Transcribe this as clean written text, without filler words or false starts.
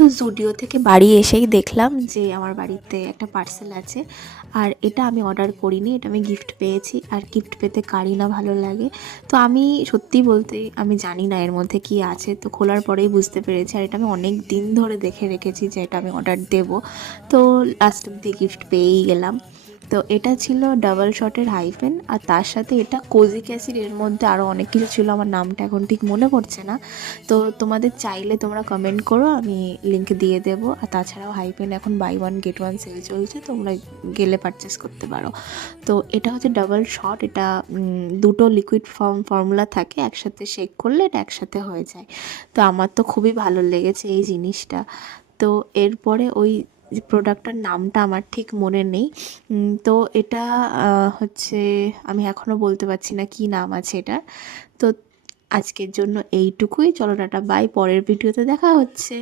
তো জুডিও থেকে বাড়ি এসেই দেখলাম যে আমার বাড়িতে একটা পার্সেল আছে। আর এটা আমি অর্ডার করিনি, এটা আমি গিফট পেয়েছি। আর গিফট পেতে কারই না ভালো লাগে। তো আমি সত্যি বলতে আমি জানি না এর মধ্যে কি আছে, তো খোলার পরেই বুঝতে পেরেছি। আর এটা আমি অনেক দিন ধরে দেখে রেখেছি যে এটা আমি অর্ডার দেবো। তো লাস্ট অব্দি গিফট পেয়েই গেলাম। তো এটা ছিল ডাবল শটের হাইফেন, আর তার সাথে এটা কোজি ক্যাসির, এর মধ্যে আরও অনেক কিছু ছিল, আমার নামটা এখন ঠিক মনে পড়ছে না। তো তোমাদের চাইলে তোমরা কমেন্ট করো, আমি লিংক দিয়ে দেবো। আর তাছাড়াও হাইপেন এখন buy one get one sale চলছে, তোমরা গেলে পারচেস করতে পারো। তো এটা হচ্ছে ডাবল শট। এটা দুটো লিকুইড ফর্মুলা থাকে, একসাথে শেক করলে এটা একসাথে হয়ে যায়। তো আমার তো খুবই ভালো লেগেছে এই জিনিসটা। তো এরপরে ওই প্রোডাক্টটার নামটা আমার ঠিক মনে নেই। তো এটা হচ্ছে, আমি এখনও বলতে পারছি না কী নাম আছে এটার। তো আজকের জন্য এইটুকুই। চলো টাটা, বাই, পরের ভিডিওতে দেখা হচ্ছে।